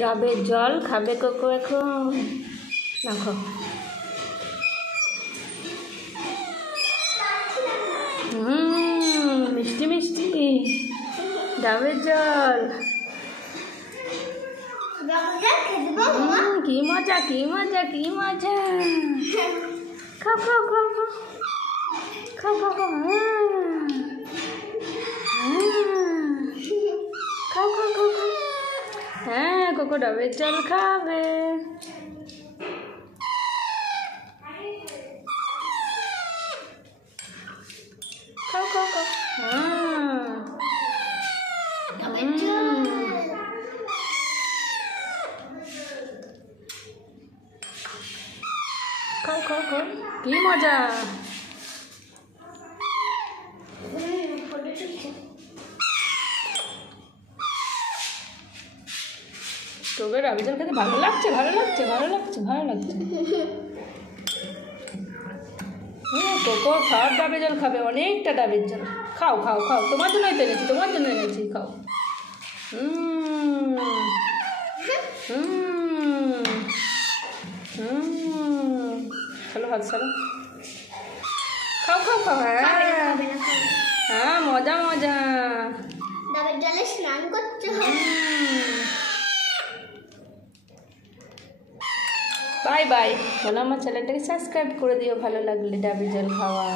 ডাবের জল খাবে কোকো এখন? না খাও। মিষ্টি মিষ্টি ডাবের জল। কি মজা কি মজা কি মজা। খাও খাও খাও খাও খাও খাও খাও। খাও খাও খাও খাও। হ্যাঁ কোকো ডাবের জল খাবে। খাও খাও খাও। খাও খাও খাও। কি মজা। তোকে ডাবের জল খেতে ভালো লাগছে ভালো লাগছে ভালো লাগছে ভালো লাগছে। কোকো সব ডাবের জল খাবে, অনেকটা ডাবের জল। খাও খাও খাও, তোমার জন্যই তো এনেছি, তোমার জন্য এনেছি, খাও। চলো হাত ছাড়ো। খাও খাও খাও। হ্যাঁ মজা মজা। ডাবের জলে স্নান করতে হবে। বাই বাই বলো, আমার চ্যানেলটাকে সাবস্ক্রাইব করে দিও ভালো লাগলে ডাবের জল খাওয়া।